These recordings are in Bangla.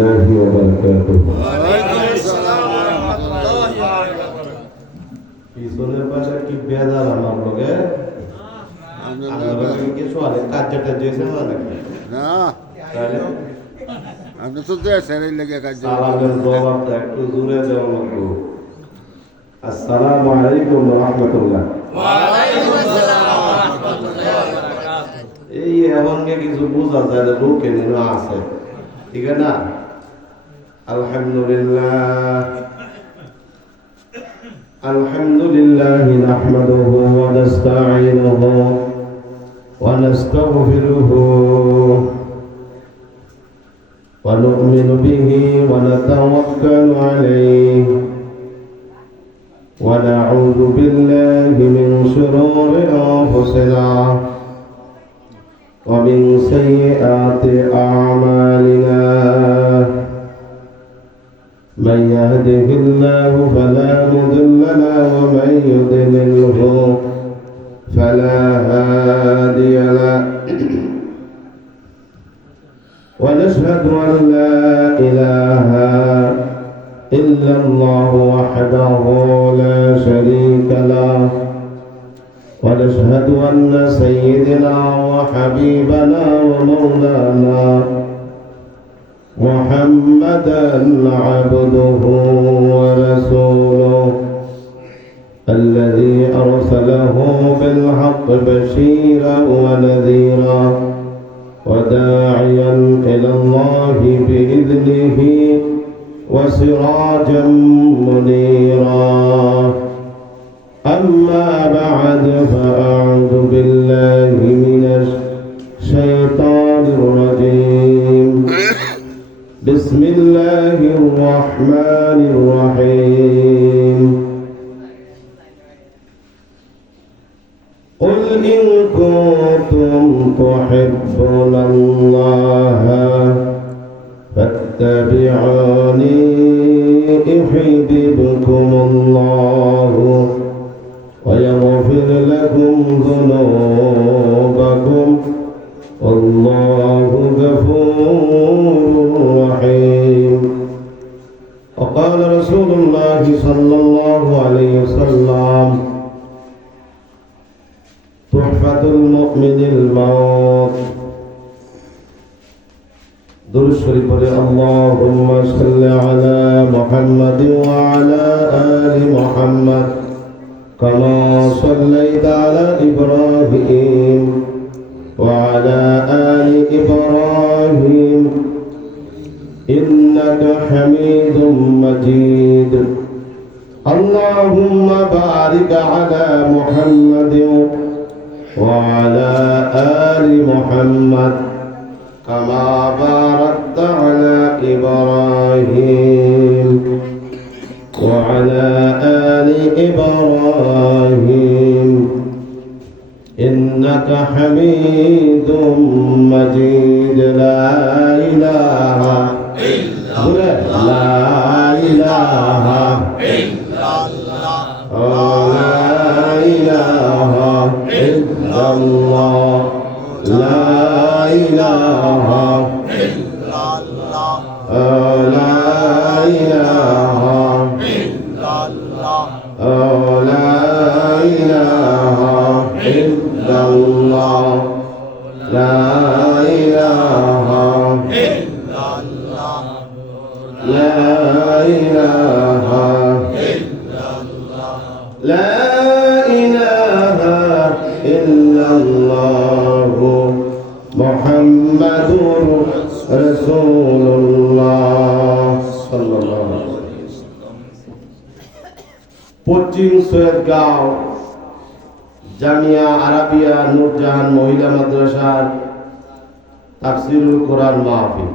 الله وبركاته পিছনের পাশে কি বেজার আমার লগে আপনারা কি সওয়ালে কাজটা দিয়েছেন না নাকি না তাহলে আপনি তো দেশের লেগে কাজ সালামের জবাবটা একটু জোরে দেওয়া লাগবে আসসালামু আলাইকুম ওয়া রাহমাতুল্লাহ ওয়া আলাইকুম আসসালাম ওয়া রাহমাতুল্লাহ এই এমনকে কিছু বোঝা যায় না লোকে নিয়ে আছে ঠিক আছে না আলহামদুলিল্লাহ আলহামদুলিল্লাহ নাহমাদুহু ওয়া নাস্তাঈনুহু ওয়া নাস্তাগফিরুহু ওয়া নু'মিনু বিহি ওয়া নাতাওয়াক্কালু আলাইহি ওয়া না'উযু বিল্লাহি মিন শুরুরি আনফুসিনা ওয়া মিন সাইয়্যাতি আ'মালিনা من يهده الله فلا مضل له ومن يضلله فلا هادي له ونشهد أن لا إله إلا الله وحده لا شريك له ونشهد أن سيدنا وحبيبنا ومولانا محمدا عبده ورسوله الذي أرسله بالحق بشيرا ونذيرا وداعيا إلى الله بإذنه وسراجا منيرا أما بعد فأعوذ بالله من الشيطان الرجيم بسم الله الرحمن الرحيم قل إن كنتم تحبون الله فاتبعوني يحببكم الله ويغفر لكم ذنوبكم والله غفور رحيم وقال رسول الله صلى الله عليه وسلم تحفة المؤمن الموت درود شريف اللهم صل على محمد وعلى آل محمد كما صليت على إبراهيم وعلى آل إبراهيم إنك حميد مجيد اللهم بارك على محمد وعلى آل محمد كما باركت على إبراهيم وعلى آل إبراهيم إنك حميد مجيد لا إله إلا الله لا إله إلا الله لا إله إلا الله لا إله إلا الله لا إله إلا الله لا إله إلا الله لا إله إلا الله لا إله إلا الله لا إله إلا الله محمد رسول الله صلى الله عليه وسلم পশ্চিম সৈয়দগাঁও জামিয়া আরাবিয়া নূরজাহান মহিলা মাদ্রাসার তাফসিরুল কোরআন মাহফিল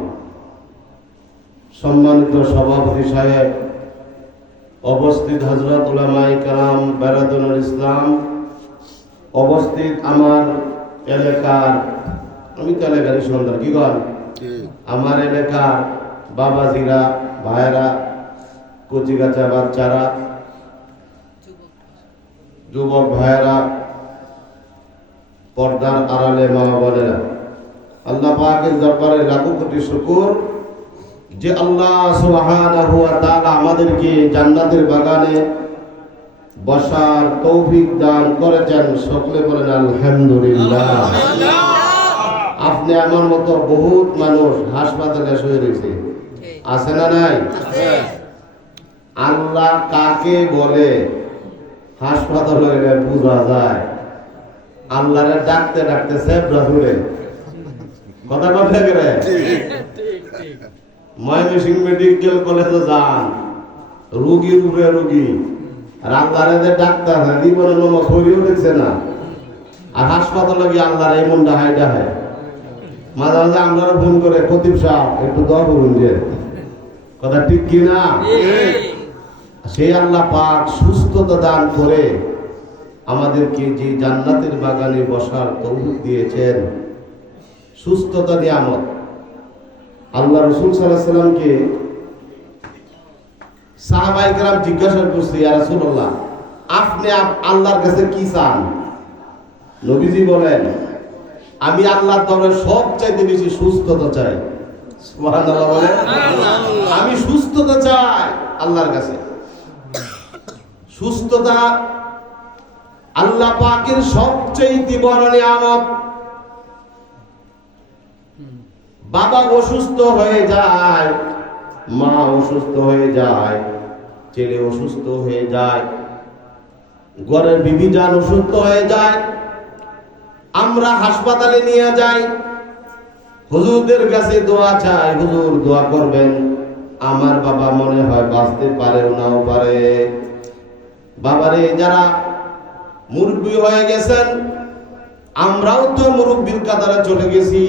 সম্মানিত সভাপতি সাহেব উপস্থিত হযরত উলামায়ে কেরাম বেরাদুল ইসলাম উপস্থিত আমার এলাকার আমি তো এলাকারই সন্তান কি গল আমার এলাকার বাবাজিরা ভাইরা কচিকাচা বাচ্চারা যুবক ভাইরা পর্দার আড়ালে মা বোনেরা আল্লাহ পাকের দরবারে লাখো কোটি শুকর যে আল্লাহ সুবহানাহু ওয়া তাআলা আমাদেরকে জান্নাতের বাগানে বসার তৌফিক দান করেছেন। সকলে বলেন আলহামদুলিল্লাহ। আপনি আমার মতো বহুত মানুষ হাসপাতালে শুয়ে রয়েছে, আছে না নাই? আল্লাহ কাকে বলে হাসপাতালে গেলে বোঝা যায়। আল্লাহরে ডাকতে ডাকতে সেবরা ধরে কথা কথা করে ময়মনসিংহ মেডিকেল কলেজে যান, রোগীর উপরে রোগী, আর আল্লাহরে ডাক্তার জীবনে নমক শরীরও দেখছে না, আর হাসপাতালে গিয়ে আল্লাহর এই মনটা হাইটা হয়। মাঝে মাঝে আমরা ফোন করে খতিব সাহেব একটু দোয়া করুন, যে কথা ঠিক কিনা? সেই আল্লাহ পাক সুস্থতা দান করে আমাদেরকে যে জান্নাতের বাগানে বসার তৌফিক দিয়েছেন, সুস্থতা নিয়ামত। আল্লাহ রাসূল সাল্লাল্লাহু আলাইহি সাল্লামকে সাহাবায়ে কেরাম জিজ্ঞাসা করছে, ইয়া রাসূলুল্লাহ, আপনি আল্লাহর কাছে কি চান? নবীজি বলেন, আমি আল্লাহর দরবারে সবচাইতে বেশি সুস্থতা চাই। সুবহানাল্লাহ বলেন, আমি সুস্থতা চাই আল্লাহর কাছে। সুস্থতা আল্লাহ পাকের সবচেয়ে বড় নিয়ামত। বাবা অসুস্থ হয়ে যায়, মা অসুস্থ হয়ে যায়, ছেলে অসুস্থ হয়ে যায়, ঘরের বিবি জান অসুস্থ হয়ে যায়, আমরা হাসপাতালে নিয়ে যাই, হুজুরদের কাছে দোয়া চাই, হুজুর দোয়া করবেন, আমার বাবা মনে হয় বাঁচতে পারেও নাও পারে। বাবারে, যারা মুরব্বী হয়ে গেছেন, আমরাও তো মুরব্বীর কাতারে চলে গেছি।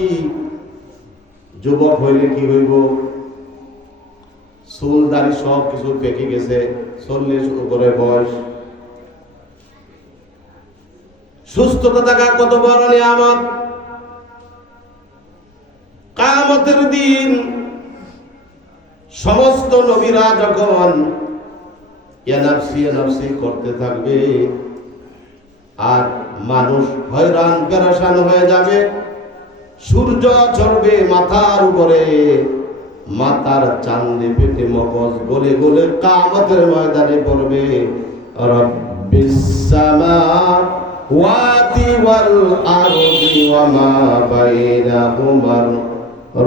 যুবক হইলে কি হইব? চুল দাড়ি সব কিছু পেকে গেছে, 40 উপরে বয়স। সুস্থতা থাকা কত বড় নিয়ামত। কিয়ামতের দিন সমস্ত নবীরা যখন ইয়া নাফসি করতে থাকবে, আর মানুষ হয়রান পেরেশান হয়ে যাবে, সূর্য চড়বে মাথার উপরে, মাথার চাঁদে পেটে মগজ গলে গলে কিয়ামতের ময়দানে পড়বে। রব্বিস সামাওয়াতি ওয়াল আরদি ওয়া মা বাইনাহুমার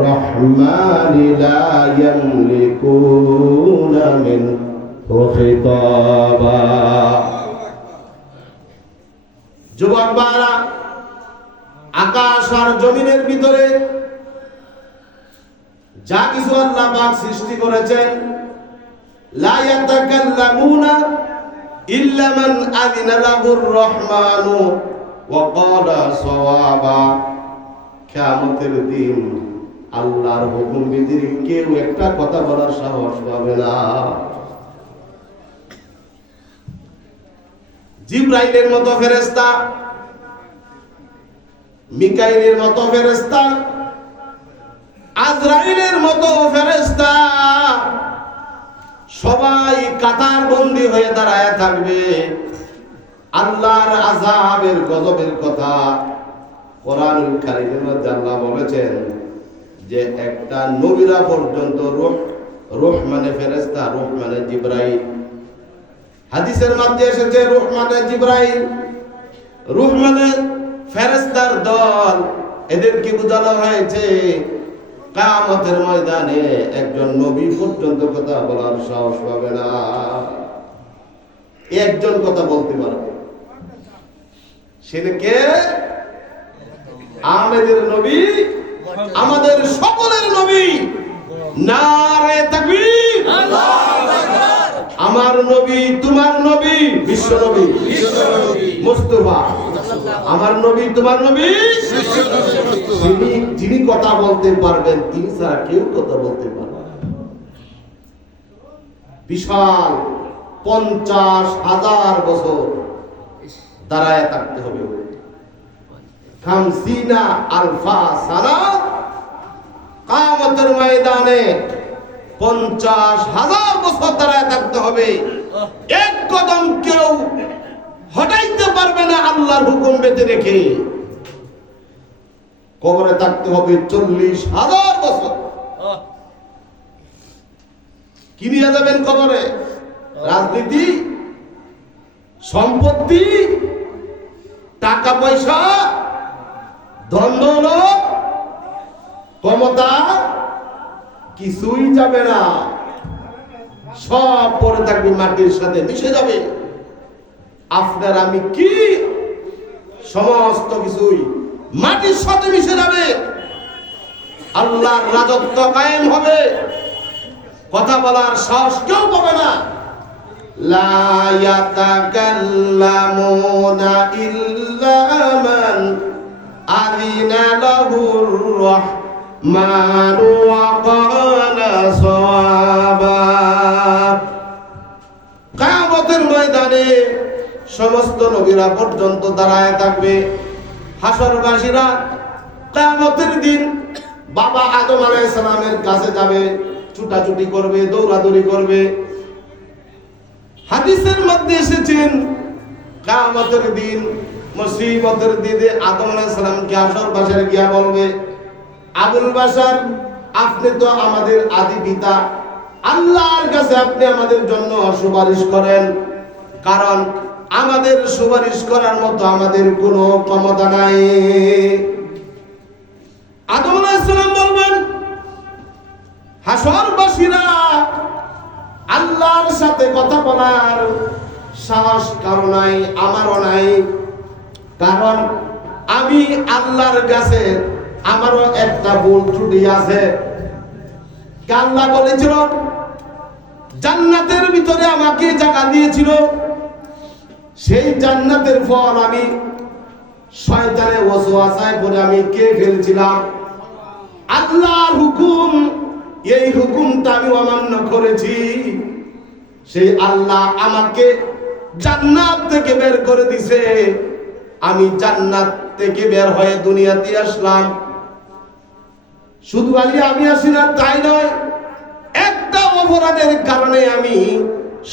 রহমানি লা ইয়ামলিকুনা মিনহু খিতাবা। যুবক বারা, আকাশ আর জমিনের ভিতরে যা কিছু আল্লাহ পাক সৃষ্টি করেছেন, লা ইয়াতাকাল্লামুনা ইল্লা মান আযিনা লাহুর রহমানু ওয়া ক্বালা সাওয়াবা। কিয়ামতের দিন আল্লাহর হুকুম বিধির কেউ একটা কথা বলার সাহস পাবে না। জিবরাইলের মতো ফেরেশতা, মিকাইলের মতো ফেরেশতা, আজরাইলের মতো ফেরেশতা সবাই কাতার বন্দী হয়ে দাঁড়ায় থাকবে। আল্লাহর আযাবের গজবের কথা কোরআনুল কারীমের মধ্যে আল্লাহ বলেছেন যে একটা নবীরা পর্যন্ত রূহ মানে ফেরেশতা, রূহ মানে জিবরাইল। হাদিসের মধ্যে এসেছে রূহ মানে জিবরাইল, রূহ মানে ফেরেশতার দল। এদেরকে বোঝানো হয়েছে কিয়ামতের ময়দানে একজন নবী পর্যন্ত কথা বলার সাহস পাবে না। একজন কথা বলতে পারবে, সেটা কে? আমাদের নবী, আমাদের সকলের নবী। নারে তাকবীর, আল্লাহু আকবার। আমার নবী, তোমার নবী, বিশ্ব নবী মুস্তাফা। আমার নবী, তোমার নবী, যিনি কথা বলতে পারবেন, তিনি ছাড়া কেউ কথা বলতে পারবে না। বিশাল 50,000 বছর দাঁড়ায় থাকতে হবে। 50 আলফা সানা, কিয়ামতের ময়দানে 50,000 বছর দাঁড়ায় থাকতে হবে। এক কদম কেউ হটাইতে পারবে না আল্লাহর হুকুম বেঁধে রেখে। কবরে থাকতে হবে 40,000 বছর। কি নিয়ে যাবেন কবরে? রাজনীতি, সম্পত্তি, টাকা পয়সা, ধন দৌলত, ক্ষমতা, কিছুই যাবে না। সব পড়ে থাকবে, মাটির সাথে মিশে যাবে। আপনার আমি কি, সমস্ত কিছুই মাটির সাথে মিশে যাবে। আল্লাহর রাজত্ব কায়েম হবে, কথা বলার সাহস কেউ পাবে না। লা ইয়াতাকাল্লামুনা ইল্লা মান আযিনা লাহুর রাহমানু ওয়া ক্বালা সাওয়াবা। কিয়ামতের ময়দানে সমস্ত নবীরা পর্যন্ত দাঁড়ায় থাকবে। হাসরবাসীরা কিয়ামতের দিন বাবা আদম আলাইহিস সালামের কাছে যাবে, ছুটাছুটি করবে, দৌড়াদৌড়ি করবে। হাদিসের মধ্যে এসেছেন কিয়ামতের দিন, মুসিবতের দিনে আদম আলাইহিস সালামকে হাসরবাসীরা গিয়া বলবে, আবুল বাশার, আপনি তো আমাদের আদি পিতা, আল্লাহর কাছে আপনি আমাদের জন্য সুপারিশ করেন, কারণ আমাদের সুপারিশ করার মতো আমাদের কোনো ক্ষমতা নাই। আদম আলাইহিস সালাম বলবেন, হাসরবাসীরা আল্লাহর সাথে কথা বলার সাহস কারো নাই, আমারও নাই, কারণ আমি আল্লাহর কাছে আমারও একটা ভুল ত্রুটি আছে। আল্লাহ বলেছিল জান্নাতের ভিতরে আমাকে জায়গা দিয়েছিল, সেই জান্নাতের ফল আমি শয়তানের ওয়াসওয়াসায় পড়ে আমি খেয়ে ফেলছিলাম। আল্লাহর হুকুম, এই হুকুমটা আমি অমান্য করেছি। সেই আল্লাহ আমাকে জান্নাত থেকে বের করে দিছে, আমি জান্নাত থেকে বের হয়ে দুনিয়াতে আসলাম। শুধু আমি আসি না তাই নয়, একটা অপরাধের কারণে আমি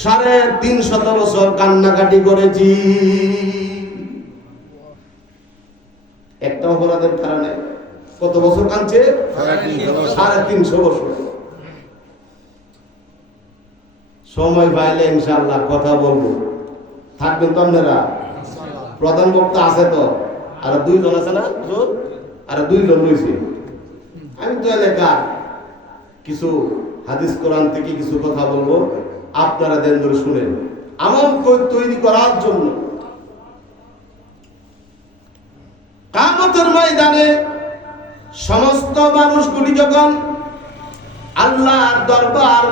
350 বছর কান্নাকাটি করেছি। একটা অপরাধের কারণে কত বছর কাঁদছে? 350 বছর। সময় পাইলে ইনশাআল্লাহ কথা বলবো, থাকবেন তো আপনারা? প্রধান বক্তা আছে তো, আর 2 জন আছে না? আর 2 জন রয়েছে। আমি তো এলাকার কিছু হাদিস কোরআন থেকে কিছু কথা বলবো, আপনারা দেন ধরে শুনেন, আমল তৈরি করার জন্য। কিয়ামতের ময়দানে সমস্ত মানুষগুলি যখন আল্লাহর দরবার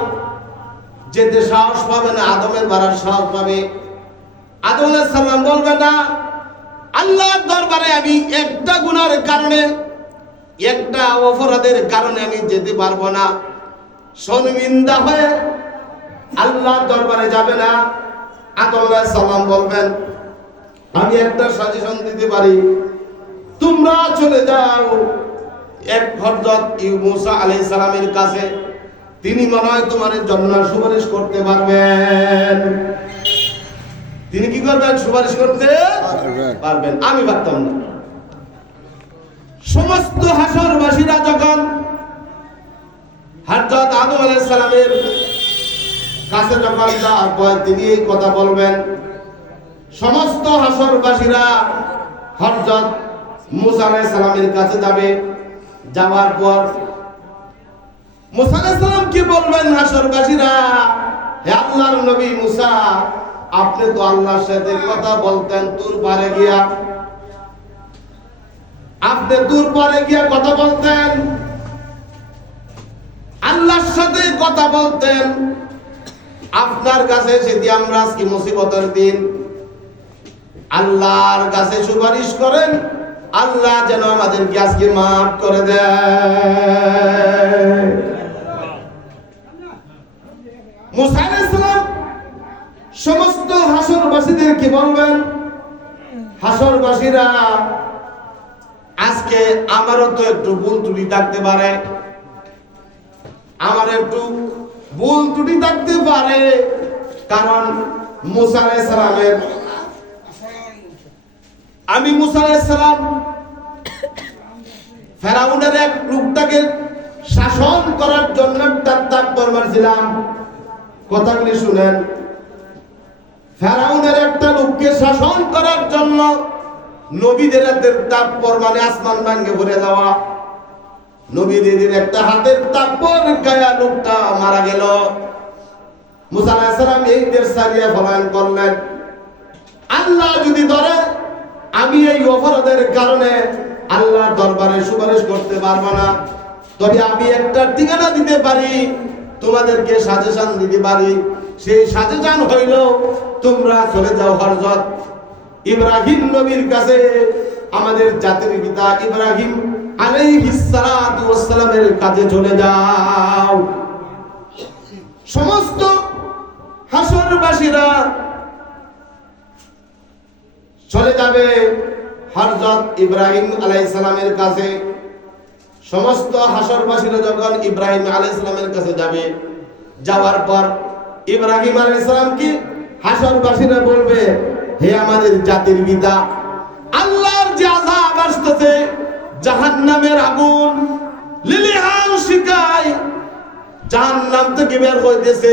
যেতে সাহস পাবে না, আদমের বাড়ার সাহস পাবে। আদম আলাইহিস সালাম বলবে না, আল্লাহর দরবারে আমি একটা গুনার কারণে, একটা অপরাধের কারণে আমি যেতে পারবো না। শর্মিন্দা হয়ে আল্লাহর দরবারে যাবে না। আদম আলাইহিস সালাম বলবেন, আমি একটা সাজেশন দিতে পারি, তোমরা চলে যাও এক হযরত মুসা আলাইহিস সালামের কাছে, তিনি মনে হয় তোমাদের জন্য সুপারিশ করতে পারবেন। তিনি কি করবেন? সুপারিশ করতে পারবেন। আমি পারতাম না। সমস্ত হাসরবাসীরা যখন হযরত আদম আলাইহিস সালামের কাছে যখন যাওয়ার পর তিনি এই কথা বলবেন, সমস্ত হাসরবাসীরা হযরত মুসা আলাইহিস সালামের কাছে যাবে। যাওয়ার পর মুসা আলাইহিস সালাম কি বলবেন? হাসরবাসীরা, হে আল্লাহর নবী মুসা, আপনি তো আল্লাহর সাথে কথা বলতেন তুর পারে গিয়া, আপনি দূর পারে গিয়া কথা বলতেন, আল্লাহর সাথে কথা বলতেন। আপনার কাছে যদি আমরা আজকে মুসিবতের দিন আল্লাহর কাছে সুপারিশ করেন, আল্লাহ যেন আমাদেরকে আজকে মাফ করে দেয়। মুসা আলাইহিস সালাম সমস্ত হাসরবাসীদেরকে বলবেন, হাসরবাসীরা, আজকে আমারও তো একটু ভুল ত্রুটি থাকতে পারে, আমার একটু ভুল ত্রুটি থাকতে পারে, কারণ মুসা আলাইহিস সালামের, আমি মুসা আলাইহিস সালাম ফেরাউনের এক লোকটাকে শাসন করার জন্য তাত্তাপ মারছিলাম। কথাগুলি শুনেন। ফেরাউনের একটা লোককে শাসন করার জন্য নবীদের হাতের তাপ্পর মানে আসমান ভাঙ্গে ভরে যাওয়া, নবীদের একটা হাতের তাপ্পর গায়া লোকটা মারা গেল। মুসা আলাইহিস সালাম এই দেশ ছাড়িয়ে পলায়ন করলেন। আল্লাহ যদি ধরে আমি এই অপরাধের কারণে আল্লাহর দরবারে সুপারিশ করতে পারবো না, তবে আমি একটা ঠিকানা দিতে পারি, তোমাদেরকে সাজেশন দিতে পারি। সেই সাজেশন হইল তোমরা চলে যাও হযরত ইব্রাহিম নবীর কাছে, আমাদের জাতির পিতা ইব্রাহিম আলাইহিস সালাতু ওয়াস সালামের কাছে চলে যাও। সমস্ত হাসরবাসীরা চলে যাবে হযরত ইব্রাহিম আলাইহিস সালামের কাছে। সমস্ত হাসরবাসীরা যখন ইব্রাহিম আলাইহিস সালামের কাছে যাবে, যাওয়ার পর ইব্রাহিম আলাইহিস সালাম কি হাসরবাসীরা বলবে, হে আমাদের জাতির পিতা, আল্লাহর যে আযাব আসতেছে, জাহান্নামের আগুন লিলিহান শিখায় জাহান্নাম থেকে বের হইতেছে,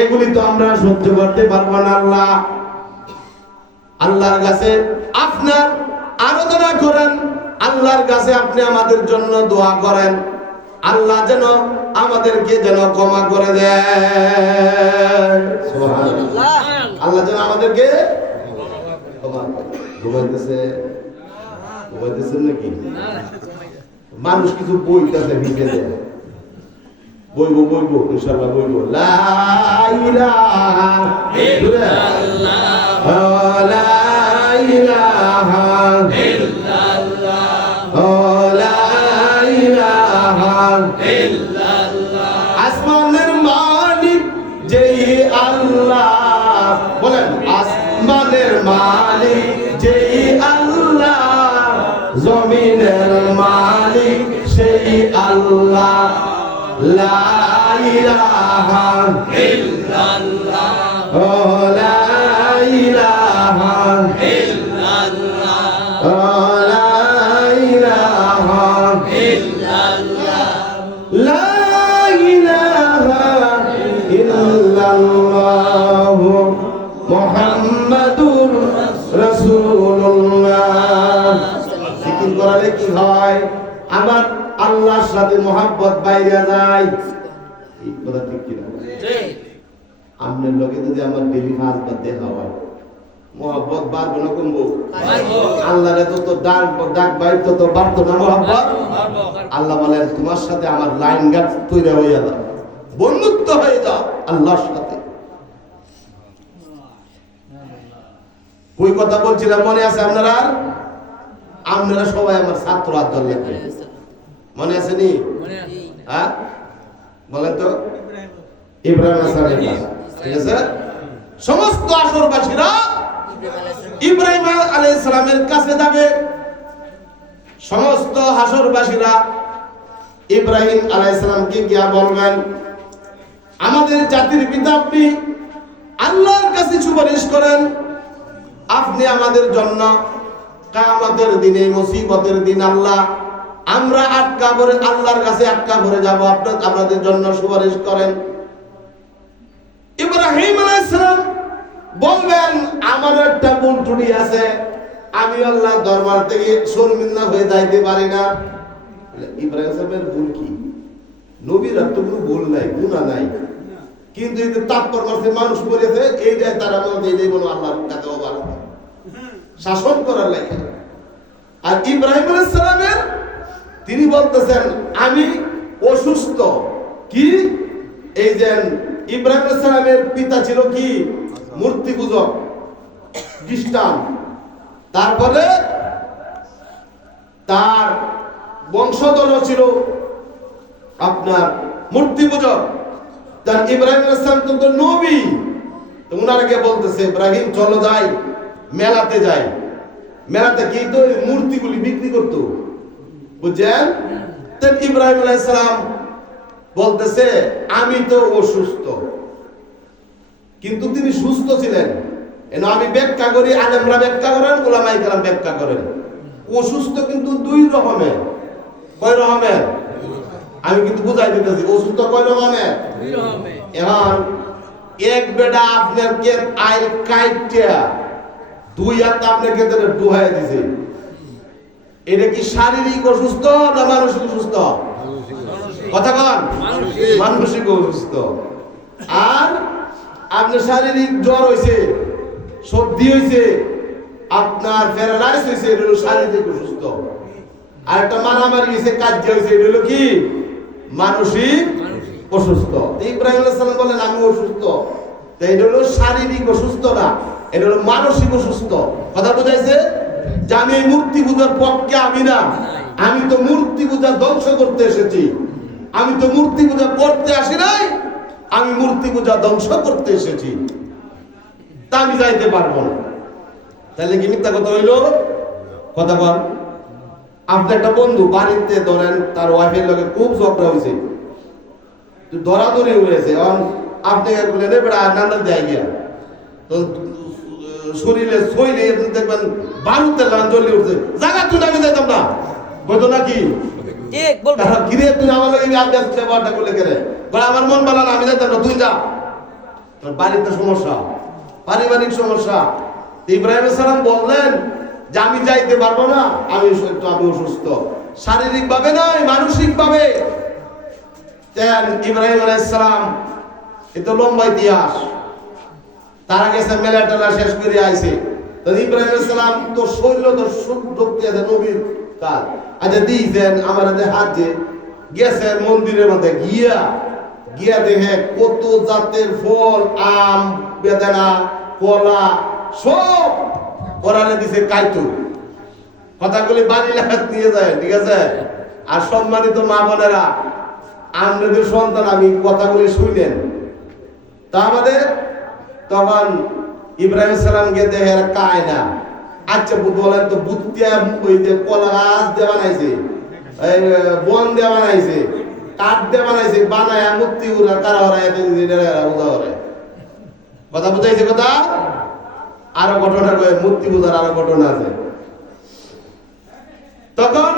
এগুলি তো আমরা সহ্য করতে পারবো না। আল্লাহর কাছে আপনার আরাধনা করেন, আল্লাহর কাছে আপনি আমাদের জন্য দোয়া করেন, আল্লাহ যেন আমাদেরকে যেন ক্ষমা করে দেয়। সুবহানাল্লাহ। আল্লাহ যেন আমাদেরকে ক্ষমা করে। ঘুমাইতেছেন নাকি? মানুষ কিছু বইতেছে ভিতরে, বইবো ইনশাআল্লাহ বইবো। লা ইলাহা ইল্লাল্লাহ, লা ইলাহা ইল্লাল্লাহ, লা ইলাহা ইল্লাল্লাহ। আসমানের মালিক যেই আল্লাহ, বলেন আসমানের মালিক যেই আল্লাহ, জমিনের মালিক সেই আল্লাহ, লা ইলাহা ইল্লাল্লাহ, লা ইলাহা ইল্লাল্লাহ, লা ইলাহা ইল্লাল্লাহ, লা ইলাহা ইল্লাল্লাহ মুহাম্মাদুর রাসূলুল্লাহ। জিকির করলে কি হয়? আমার আল্লাহর সাথে মহব্বত বাইরে যায়। এই কথা ঠিক কি না? আপনার লোকে যদি আমার ডেলি 5 বার দেখা হয়, মহব্বত বাড়বে না কমবো? আল্লাহরে তো ডাক বাইর তো বাড়তো না মহব্বত। আল্লাহ বলেন তোমার সাথে আমার লাইন গাছ তৈরি হয়ে যাবে, বন্ধুত্ব হয়ে যাও আল্লাহর সাথে। ওই কথা বলছিলাম মনে আছে আপনারা? আপনারা সবাই আমার ছাত্র আদর লেখে, মনে আছে নি? হ্যাঁ বলেন তো। ইব্রাহিম আলাইহিস সালাম, ঠিক আছে? সমস্ত আসরবাসীরা ইব্রাহিম আলাইহিস সালামের কাছে যাবে। সমস্ত হাসরবাসীরা ইব্রাহিম আলাইহিস সালামকে গিয়া বলবেন, আমাদের জাতির পিতা আপনি আল্লাহর কাছে সুপারিশ করেন, আপনি আমাদের জন্য কিয়ামতের দিনে মুসিবতের দিন আল্লাহ আমরা আটকা পড়ে আল্লাহর কাছে আটকা পড়ে যাব, আপনাদের জন্য সুপারিশ করেন। ইব্রাহিম আলাইহিস সালাম বলবেন আমার একটা ভুল ত্রুটি আছে, আমি আল্লাহর দরবার থেকে শর্মিন্দা হয়ে যাইতে পারি না। ইব্রাহিম সাহেবের ভুল কি? নবীর তো কোনো ভুল নাই, গুনাহ নাই, কিন্তু এই যে তাৎপর মারতে মানুষ করেছে, এইটাই তারা মনে এই বলো আল্লাহর কাছে ওবার শাসন করার লাগে। আর ইব্রাহিম আলাইহিস সালামের তিনি বলতেছেন আমি অসুস্থ। কি? এই যে ইব্রাহিম আলাইহিস সালামের পিতা ছিল কি? মূর্তি পূজক, খ্রিস্টান। তারপরে তার বংশধর ছিল আপনার মূর্তি পূজক। তার ইব্রাহিম আলাইহিস সালাম তো নবী, তো উনারকে বলতেছে ইব্রাহিম চলো যাই মেলাতে যাই। মেলাতে কি তো মূর্তিগুলি বিক্রি করতো, বুঝছেন? তাই ইব্রাহিম আলাইহিস সালাম বলতেছে আমি তো অসুস্থ, কিন্তু তিনি সুস্থ ছিলেন। এন আমি ব্যাখ্যা করি, আলেমরা ব্যাখ্যা করেন, উলামায়ে কেরাম ব্যাখ্যা করেন। অসুস্থ কিন্তু দুই রকমের। কয় রকমের? আমি কিন্তু বুঝাই দিতেছি। অসুস্থ কয় রকমের? দুই রকমের। এখন এক বেটা আপনার কে আইল কাইটিয়া দুই হাত আপনার কে ডুহাই দিছে, এটা কি শারীরিক অসুস্থ না মানসিক অসুস্থ? কথা কন, মানসিক অসুস্থ। আর আপনার শারীরিক জ্বর হয়েছে, সর্দি হয়েছে, আপনার প্যারালাইজ হয়েছে, এটা হলো শারীরিক অসুস্থ। আর একটা মারামারি হয়েছে, কাজ হয়েছে, এটা হলো কি মানসিক অসুস্থ। ইব্রাহিম আলাইহিস সালাম বলেন আমি অসুস্থ, তো এটা হলো শারীরিক অসুস্থ না, এটা হলো মানসিক অসুস্থ। কথা বোঝাইছে যে আমি এই মূর্তি পূজার পক্ষে আমি না, আমি তো মূর্তি পূজা ধ্বংস করতে এসেছি, আমি তো মূর্তি পূজা করতে আসি নাই, আমি মূর্তি পূজা ধ্বংস করতে এসেছি, তা আমি যাইতে পারবো না। তাহলে কি মিথ্যা কথা হইল? কথা বল। আপনার একটা বন্ধু বাড়িতে ধরেন তার ওয়াইফের লগে খুব ঝগড়া হয়েছে, ধরাধরি হয়েছে, আপনি বললেন বেড়া নান্দা দেয় গিয়া, তো শরীরে শৈলে আপনি দেখবেন বারুতে লান জ্বলে উঠছে, জায়গা তুই আমি যাইতাম না, বলতো নাকি ঘিরে তুই আমার লগে ব্যবহারটা করলে কেন, বলে আমার মন ভালো না আমি যাইতাম না, তুই যা। বাড়িতে সমস্যা, পারিবারিক সমস্যা। ইব্রাহিম আলাইহিস সালাম বললেন যে আমি যাইতে পারবো না, আমি অসুস্থ, শারীরিক ভাবে নয় মানসিক ভাবে। ইব্রাহিম আলাইহিস সালাম এতো লম্বা ইতিহাস, তারা গেছে মেলা টেলা শেষ করে আইছে, তো ইব্রাহিম আলাইহিস সালাম তো শৈল তো শক্তি আছে নবীর কাজ, আচ্ছা দিয়েছেন আমার হাতে গেছেন মন্দিরের মধ্যে গিয়া দেখে কত জাতের ফল, আম, বেদানা, কলা সব কোরআনে দিছে কাইতু। কথাগুলি বাড়ি লেখাত নিয়ে যায়, ঠিক আছে? আর সম্মানিত মা বোনেরা, আপনাদের সন্তান আমি কথাগুলি শুনেন, তা আমাদের তখন ইব্রাহিম সালামকে দেখে কায় না, আচ্ছা বলেন তো বুতিয়া ওই যে কলা গাছ দিয়ে বানাইছে, বন দিয়ে বানাইছে, কাঠ দিয়ে বানাইছে, বানায় মূর্তি উড়া কারা হরাই উদা হরাই। কথা বুঝাইছে কথা? আরো ঘটনা কয়ে মূর্তি পূজার আরো ঘটনা আছে। তখন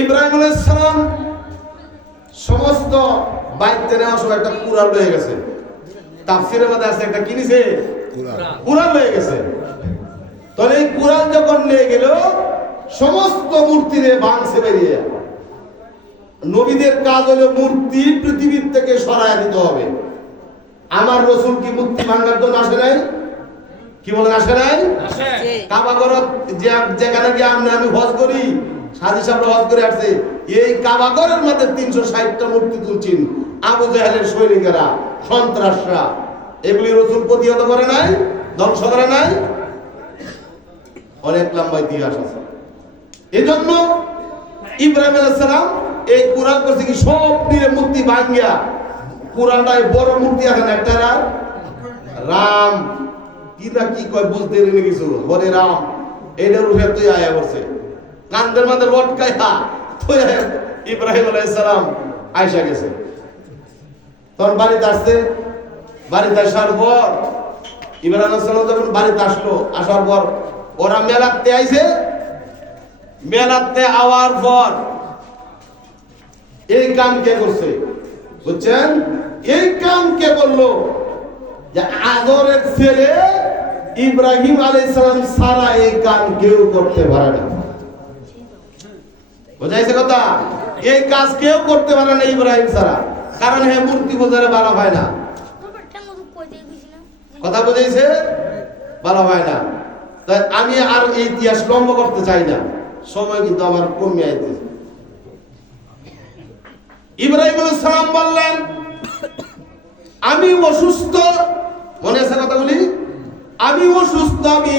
ইব্রাহিম আলাইহিস সালাম সমস্ত বাইতে নেওয়ার সময় একটা কুরআন হয়ে গেছে, তাফসীরের মধ্যে আছে একটা কি নিছে, কুরআন হয়ে গেছে। তাহলে এই কুরআন যখন নিয়ে গেল সমস্ত মূর্তিরে ভাঙছে বেরিয়ে। নবীদের কাজ হলো মূর্তি পৃথিবীর থেকে সরায় দিতে হবে। আমার রাসূল কি মূর্তি ভাঙার জন্য আসে নাই? কি বলেন আসে নাই? কাবা ঘর যেখানে গিয়ে আমি হজ করি, সাজি সাহেব হজ করে আসছে, এই কাবা ঘরের মধ্যে 360টা মূর্তি তুলছেন আবু জাহেলের সৈনিকেরা, সন্ত্রাসরা। এগুলি রাসূল প্রতিহত করে নাই, ধ্বংস করে নাই। অনেক লম্বা ইতিহাস আছে। এজন্য ইব্রাহিম আলাইহিস সালাম এই কুরআন করছে কি সব দিয়ে মূর্তি ভাঙিয়া, কুরআনটায় বড় মূর্তি আছে না একটা রাম কি না কি কয় বুঝতে রেনে কিছু, হরে রাম, এটার উপরে তুই আয়া করছে কান্দের মাঝে লটকাইয়া তুই ইব্রাহিম আলাইহিস সালাম আয়েশা গেছে। তখন বাড়িতে আসছে, বাড়িতে আসার পর ইব্রাহিম আলাইহিস সালাম যখন বাড়িতে আসলো, আসার পর ওরা মেলাতে আইছে, মেলাতে আওয়ার পর এই কাম কে করছে বুঝছেন? এই কাম কে করলো? যে আদরের ছেলে ইব্রাহিম আলাইহিস সালাম সারা এই কাম কেউ করতে পারে না। বুঝাইছে কথা? এই কাজ কেউ করতে পারে না ইব্রাহিম ছাড়া, কারণ হে মূর্তি পূজারে ভালো হয় না। কথা বুঝাইছে? ভালো হয় না। তাই আমি আর এই ইতিহাস লম্বা করতে চাই না, সময় কিন্তু আমার কমে আইতেছে। ইব্রাহিম আলাইহিস সালাম বললেন আমি অসুস্থ, মনে আছে কথাগুলি? আমি অসুস্থ, আমি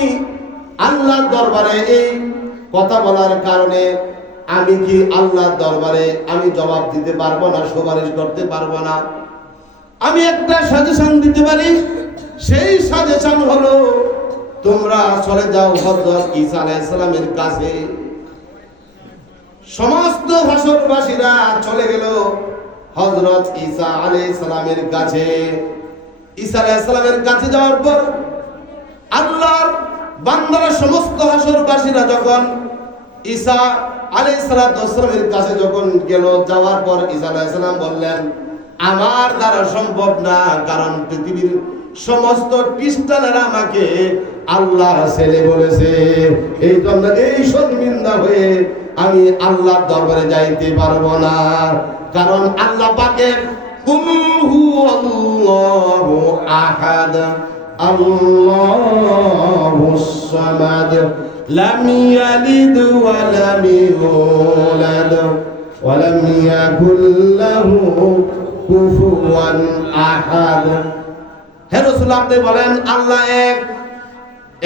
আল্লাহর দরবারে এই কথা বলার কারণে আমি কি আল্লাহর দরবারে আমি জবাব দিতে পারবো না, সুপারিশ করতে পারবো না। আমি একটা সাজেশন দিতে পারি, সেই সাজেশন হলো তোমরা চলে যাও হযরত ঈসা আলাইহিস সালামের কাছে। সমস্ত হাসরবাসীরা চলে গেল হযরত ঈসা আলাইহিস সালামের কাছে। ঈসা আলাইহিস সালামের কাছে যাওয়ার পর আল্লাহর বান্দারা সমস্ত হাসরবাসীরা যখন ঈসা আলাইহিস সালামের কাছে যখন গেল, যাওয়ার পর ঈসা আলাইহিস সালাম বললেন আমার দ্বারা সম্ভব না, কারণ পৃথিবীর সমস্ত খ্রিস্টানেরা আমাকে আল্লাহর ছেলে বলেছে। এই জন্য এই শর্মিন্দা হয়ে আমি আল্লাহর দরবারে যাইতে পারবো না, কারণ আল্লাহ পাকের কুল হুয়াল্লাহু আহাদ আল্লাহুস সামাদ লাম ইয়ালিদ ওয়া লাম ইউলাদ ওয়া লাম ইয়াকুল লাহু কুফুয়ান আহাদ। হে রাসূল, আপনি বলেন আল্লাহ এক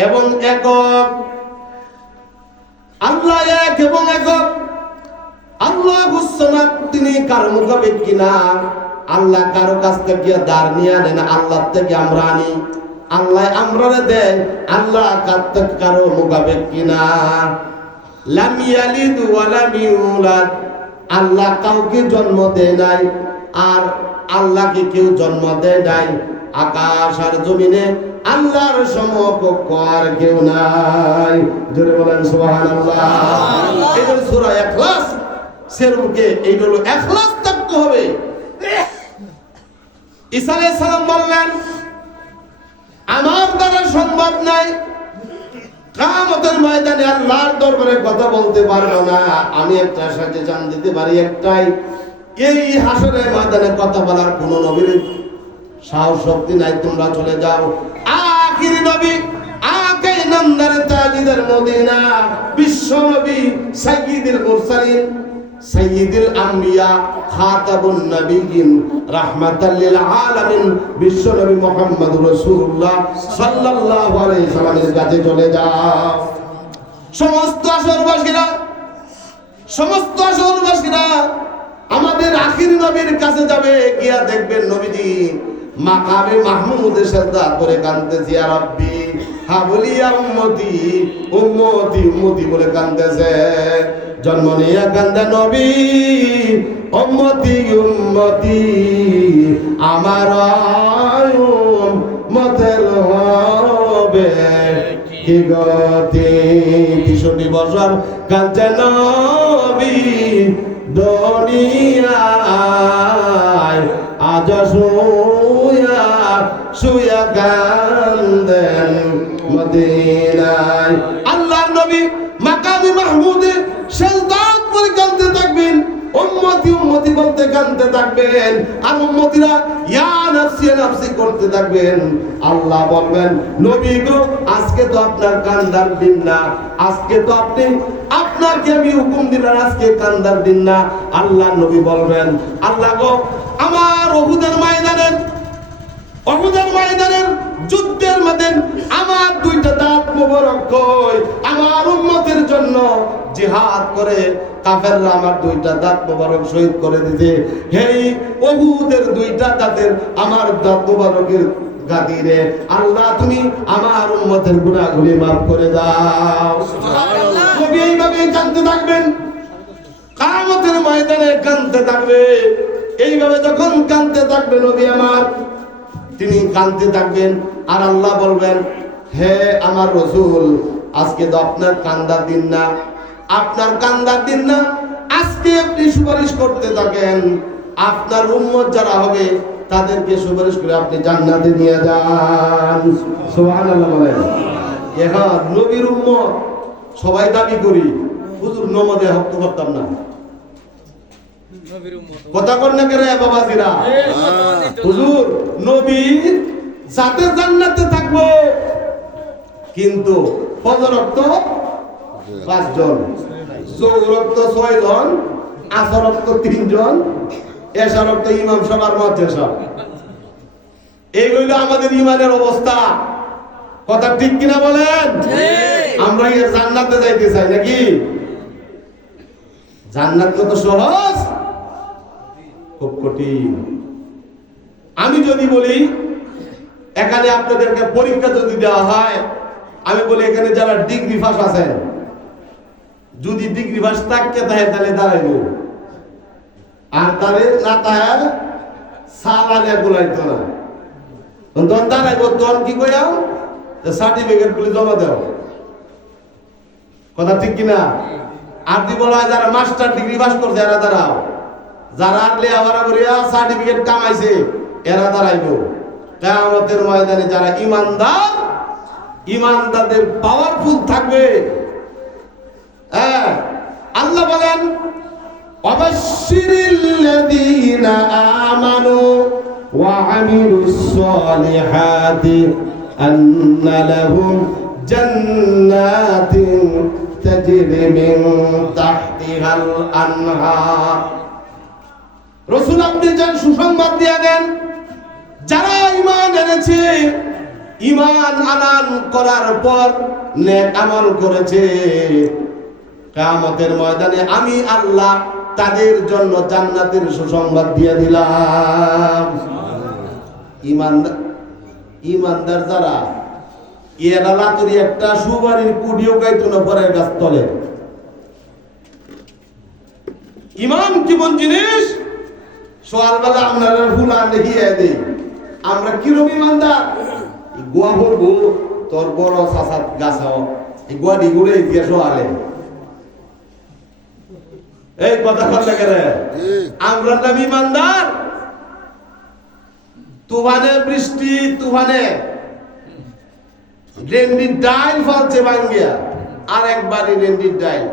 এবং একক, আল্লাহ এক এবং একক, আল্লাহুস সামাদ, তিনি কারো মুখাপেক্ষী না। আল্লাহ কারো কাছ থেকে দাঁড় নিয়ে আনে না, আল্লাহ থেকে আমরা আনি, আল্লাহ আমরা দেয়, আল্লাহ কারো মুখাপেক্ষী না। লাম ইয়ালিদ ওয়া লাম ইউলাদ, আল্লাহ কাউকে জন্ম দেয় নাই, আর আল্লাহকে কেউ জন্ম দেয় নাই। আকাশ আর জমিনে আল্লাহর সমকক্ষ আর কেউ নাই। জোরে বলেন সুবহানাল্লাহ। এটা সূরা ইখলাস সেরুকে এই হলো ইখলাস থাকতে হবে। ঈসা আলাইহিস সালাম বললেন আমার দ্বারা সম্ভব নাই, কিয়ামতের ময়দানে আল্লাহর দরবারে কথা বলতে পারবো না। আমি একটা সাজেশন দিতে পারি, একটাই, এই হাসরের ময়দানে কথা বলার কোন নবীর সাহস শক্তি নাই, তোমরা চলে যাও। আখিরি নবী, আকাই নামদারে তাজিদের মদিনা, বিশ্ব নবী, সাইয়্যিদুল মুরসালিন, সাইয়্যিদুল আম্বিয়া, খাতাবুন নবিয়্যিন, রাহমাতাল লিল আলামিন, বিশ্ব নবী মুহাম্মদুর রাসূলুল্লাহ সাল্লাল্লাহু আলাইহি সাল্লামের কাছে চলে যাও। সমস্ত আসরবাসীরা, সমস্ত আসরবাসীরা আমাদের আখির নবীর কাছে যাবে, গিয়া দেখবেন নবীজি মাকামে মাহমুদে সিজদা করে কাঁদতেছে, ইয়া রাব্বি হাবলি ইয়া উম্মতি, উম্মতি উম্মতি বলে কাঁদতেছে। জন্ম নিয়ে কান্দে নবী, উম্মতি উম্মতি আমার উম্মতের হবে কি গতি। ৬৩ বছর কাঁদছে নবী দুনিয়ায়, আজ শুয়া শুয়া কান্দেন মদিনায়। আল্লাহর নবী মাকামে মাহমুদে সিজদা করে কাঁদতে থাকবেন, উম্মতি উম্মতি বলতে কাঁদতে থাকবেন, আর উম্মতিরা ইয়া নাফসি ইয়া নাফসি করতে থাকবেন। আল্লাহ বলবেন নবী গো, আজকে তো আপনার কান্দার দিন না, আজকে তো আপনাকে আমি হুকুম দিলাম, আজকে কান্দার দিন না। আল্লাহ নবী বলবেন আল্লাহ গো, আমার উহুদের ময়দানের যুদ্ধের মধ্যে আমার দুইটা দাঁত মোবারক কই, আমার উম্মতের জন্য জিহাদ করে কাফেররা আমার দুইটা দাঁত মোবারক শহীদ করে দিতে, হেই উহুদের দুইটা দাঁতের আমার দাঁত মোবারকের গাদিরে আল্লাহ তুমি আমার উম্মতের গুনাহগুলি মাফ করে দাও। সুবহানাল্লাহ। নবী এইভাবে কাঁদতে থাকবেন, কিয়ামতের ময়দানে কাঁদতে থাকবে। এইভাবে যখন কাঁদতে থাকবে নবী আমার, তিনি কাঁদতে থাকবেন, আর আল্লাহ বলবেন হে আমার রাসূল, আজকে তো আপনার কান্দার দিন না, আপনার কান্দার দিন না, আজকে আপনি সুপারিশ করতে থাকেন, আপনার উম্মত যারা হবে তাদেরকে সুপারিশ করে আপনি জান্নাতে নিয়ে যান। সুবহানাল্লাহ বলেন। এখন নবীর উম্মত সবাই দাবি করি, হুজুর নমদে হক করতাম না, কথা কর না করে বাবাজিরা, হুজুর নবী যাতে জান্নাতে থাকবো, কিন্তু ফজর রক্ত ৫ জন, জোহর রক্ত ৬ জন, আসর রক্ত ৩ জন, এশা রক্ত ইমাম সবার মধ্যে সব। এই হইল আমাদের ইমানের অবস্থা। কথা ঠিক কিনা বলেন? আমরা এই জান্নাতে যাইতে চাই নাকি? জান্নাত কত সহজ, খুব কঠিন। আমি যদি বলি এখানে আপনাদেরকে পরীক্ষা যদি দেওয়া হয়, আমি বলি এখানে যারা ডিগ্রি পাস আছেন, যদি ডিগ্রি পাস থাকতে তাহলে দাঁড়াইব, আর তাহলে না তাহলে সালালে গুলাইতো না, তখন দাঁড়াইব, তখন কি কইয়াও সার্টিফিকেট গুলি জমা দাও। কথা ঠিক কিনা? আর দি বলা হয় যারা মাস্টার ডিগ্রি পাস করছে এরা দাঁড়াও, যারা লেখাপড়া করিয়া সার্টিফিকেট কামাইছে এরা দাঁড়াইব কিয়ামতের ময়দানে। যারা ইমানদার, ইমানদারদের পাওয়ারফুল থাকবে। হ্যাঁ, আল্লাহ বলেন ওয়াবাশশিরিল্লাযীনা আমানু ওয়া আমিলুস সালিহাতি আন্না লাহুম জান্নাতিন তাজরি মিন তাহতিহাল আনহার। রাসূল আপনি যান সুসংবাদ দিয়ে দেন, যারা ঈমান এনেছে, ঈমান আনান করার পর নেক আমল করেছে, কিয়ামতের ময়দানে আমি আল্লাহ তাদের জন্য জান্নাতের সুসংবাদ দিয়ে দিলাম। ঈমানদার যারা, এরা লাতুরি একটা সুবারির কুডিও গাইতো না পরের গাছ তলে। ঈমান কেমন জিনিস? সকালবেলা আপনারা ফুলা দেখিয়ে দেই আমরা কিরকম ঈমানদার। গোয়া বলবো তোর বড় চাচার গাছ, এই গোয়াটি গুলো ইতিহাস আলে এই কথা কথা করে আমরা নাম ঈমানদার। তুফানে বৃষ্টি, তুফানে রেন্ডির ডাইল ফলছে ভাঙ্গিয়া, আর একবারই রেন্ডির ডাইল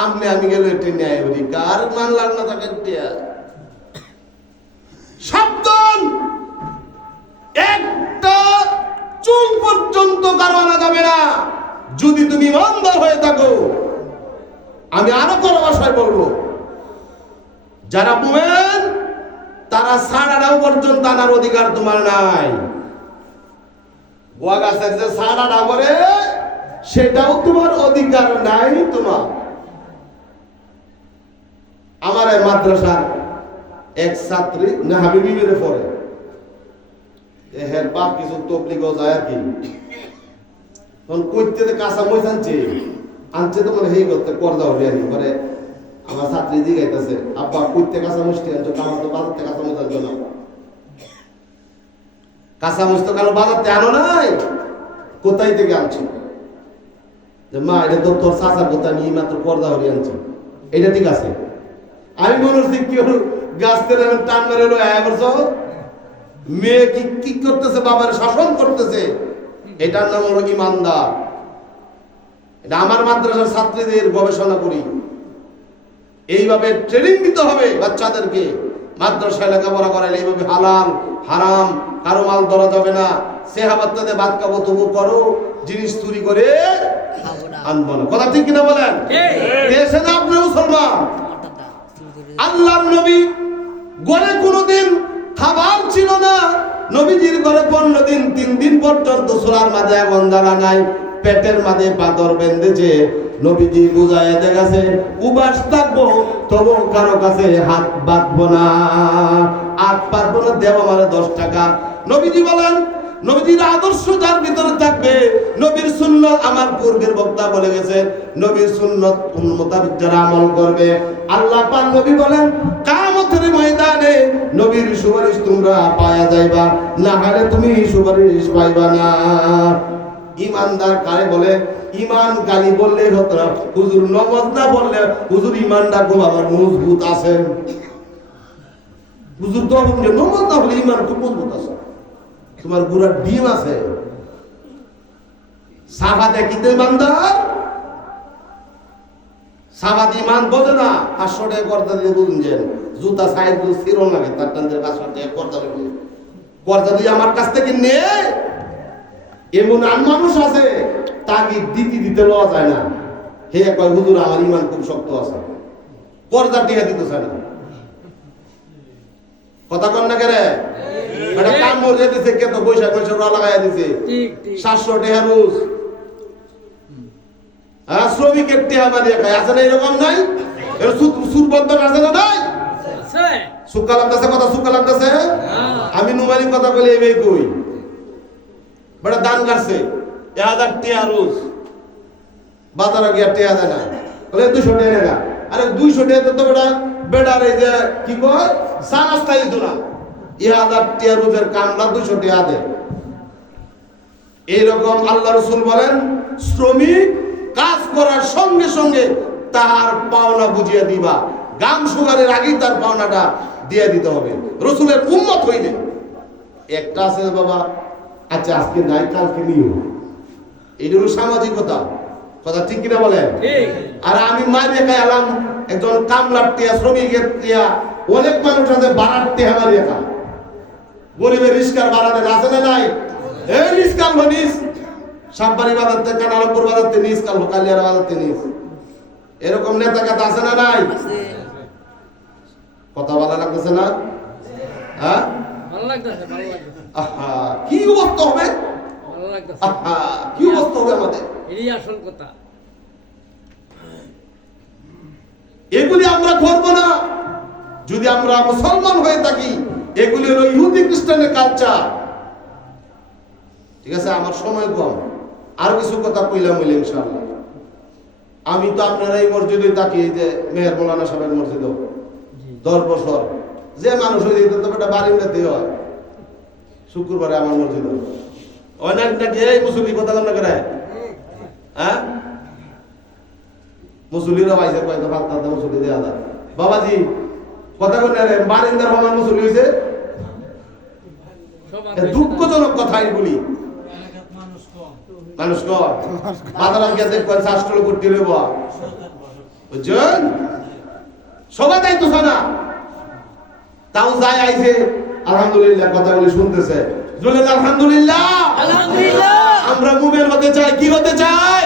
আমনে আমি গেল টেনে আয় বলি কার মানলাম না তাকে দিয়া সাবধান, একটা চুল পর্যন্ত কারো আনা যাবে না যদি তুমি ঈমানদার হয়ে থাকো। আমি আরো বড় ভাষায় বলবো, যারা মুমিন তারা সাড়াটাও পর্যন্ত আনার অধিকার তোমার নাই। গোয়া গাছের যে সাড়াটা করে সেটাও তোমার অধিকার নাই তোমার। আমার এই মাদ্রাসার এক ছাত্রী না হাবিবি বেড়ে পড়ে, এর বাপ কিছু তবলিগ যায় আর কি, তখন কইতে কাঁচা মরিচ আনছে তো মানে হেই করতে পর্দা উঠে আনি করে। আমার ছাত্রী জিগাইতেছে আব্বা কইতে কাঁচা মুষ্টি আনছো, আমার তো বাজারতে কাঁচা মরিচ আনছো না। কাঁচা মরিচ তো কালো বাজারতে আনো নাই, কোথায় থেকে আনছো? যে মা এটা তো তোর চাচার কথা, আমি মাত্র পর্দা উঠে আনছি। এটা ঠিক আছে। আমি মনে হচ্ছি কি হল গাছ থেকে টান মেরে এলো বলছো মেয়ে কি করতেছে, বাবার শাসন করতেছে, এটার নাম হলো ঈমানদার। এটা আমার মাদ্রাসার ছাত্রীদের গবেষণা করি, এইভাবে ট্রেনিং দিতে হবে বাচ্চাদেরকে। মাদ্রাসায় লেখাপড়া করাইলে এইভাবে হালাল হারাম কারো মাল ধরা যাবে না। সেহাবাত্তাতে ভাত খাবো তবু করো, জিনিস চুরি করে আনবো না। কথা ঠিক কিনা বলেন? দেশে না আপনি মুসলমান। আল্লাহর নবী ঘরে কোনোদিন খাবার ছিল না, নবীজির ঘরে 15 দিন 3 দিন পর্যন্ত চুলার মাঝে আগুন জ্বালা নাই, পেটের মাঝে পাথর বেঁধেছে। নবীজি বুঝায় দেখাছে উপাস থাকবো তবু কারো কাছে হাত বাঁধবো না, হাত পাতবো না, দেব আমারে 10 টাকা। নবীজি বলেন নবীজির আদর্শ যার ভিতরে থাকবে, নবীর সুন্নাত, আমার পূর্বের বক্তা বলে গেছে নবীর সুন্নাত মোতাবেক যারা আমল করবে, আল্লাহ পাক নবী বলেন কিয়ামতের ময়দানে নবীর সুপারিশ তোমরা পাওয়া যাইবা, না হলে তুমি সুপারিশ পাইবা না। ঈমানদার কারে বলে? ঈমান গালি বললে হতো না, হুজুর নমাজ না বললে হুজুর ঈমানটা খুব আমার মজবুত আছে। হুজুর তো নমাজ না বলে ঈমান খুব মজবুত আছে, তোমার গুড়ার ডিম আছে। সাফাত দেখিতে ইমানদার, সাফাত ঈমান বোঝে না। 500 টাকা কর্তা দিয়ে বুঝছেন, জুতা সাইড ছিঁড়ো লাগে তার টান দিয়ে 500 টাকা কর্তা লাগে, কর্তা দিয়ে আমার কাছ থেকে নে। এমন আর মানুষ আছে তাকে দিতে লওয়া যায় না, হে কয় হুজুর আমার ঈমান খুব শক্ত আছে, কর্তা দিয়ে দিতে চায় না। কথা কন না কেরে? এটা কাম মরে দিছে, কে তো বৈশাখ মাসে রা লাগাইয়া দিছে 700 টাকা রোজ। হ্যাঁ, শ্রমিকের টেহা বানিয়ে খায়, আছে না এরকম? নাই এর সুরবদ্ধ আছে না? নাই সুক্কা লাগতেছে, কথা সুক্কা লাগতেছে। আমি নুমারি কথা বলে এই কই বেটা দান কাটছে 1000 টাকা রোজ, বাজারে গিয়া টেহা দেয় না, বলে 200 টাকা। আরে 200 টাকা তো বেটা বেটার এই যে কি কয় চা নাস্তা দিত না, 1000 টাকা রোজের কামলা 200 টাকা দেয়। এইরকম আল্লাহ রাসূল বলেন শ্রমিক কাজ করার সঙ্গে সঙ্গে তার পাওনা বুঝিয়ে দিবা, গাম সুগারের আগেই তার পাওনাটা দিয়ে দিতে হবে রসুলের উম্মত হইলে। একটা আছে বাবা, আচ্ছা আজকে নাই কালকে নিও, এটা হলো সামাজিকতা। কথা ঠিক কিনা বলেন? আর আমি মারিয়ে খাই আলাম একজন কামলার টিয়া, শ্রমিকের টিয়া, অনেক মানুষ আছে বাড়ার টিয়া মারিয়ে খা, গরিবের রিস্কার বাড়াতে আছে না নাই? এই রিস্কাল নিস, সাববাড়ি বাজারতে, কানারপুর বাজারতে নিস, কালিয়ার বাজারতে নিস, এরকম নেতা কাতা আছে না নাই? কথা ভালো লাগতেছে না? হ্যাঁ, ভালো লাগতেছে, ভালো লাগতেছে, আহা কি অবস্থা হবে, ভালো লাগতেছে। আহা কি অবস্থা হবে আমাদের। এটাই আসল কথা। এগুলি আমরা করব না যদি আমরা মুসলমান হয়ে থাকি। এগুলি হলো ইহুদি খ্রিস্টানের কালচার। ঠিক আছে, আমার সময় কম, আর কিছু কথা কইলাম বলে ইনশাআল্লাহ। আমি তো আপনারা এই মসজিদে থাকি, যে মেহের মৌলানা সাহেবের মসজিদ 10 বছর, যে মানুষ হয়ে যেত তবে বারিন্দাতে হয়, শুক্রবারে আমার মসজিদ অনেক নাকি এই মুসল্লি কথা না করে, হ্যাঁ মুসল্লিরা পাইছে কয়তো ভাত না মুসল্লি দেওয়া যায়। বাবাজি কথা বলে রে, বারিন্দার আমার মুসল্লি হয়েছে, দুঃখজনক কথা এগুলি। মানুষ কম মাদারাম গিয়ে দেখবেন শাস্ত্র করতে লইব, বুঝছেন? সবাই তাই তো না, তাও যায় আইছে আলহামদুলিল্লাহ কথাগুলি শুনতেছে, বলেন আলহামদুলিল্লাহ। আলহামদুলিল্লাহ। আমরা মুমিন হতে চাই, কি হতে চাই?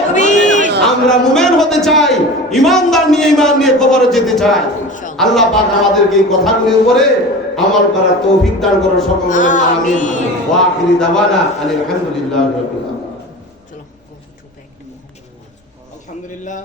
আমরা মুমিন হতে চাই, ইমানদার নিয়ে, ইমান নিয়ে কবরে যেতে চাই। আল্লাহ পাক আমাদেরকে এই কথাগুলির উপরে আমল করার তৌফিক দান করার সকল বলেন আমিন। ওয়া আখিরি দাওয়ানা আলহামদুলিল্লাহি রাব্বিল আলামিন। চলো, go to back. আলহামদুলিল্লাহ।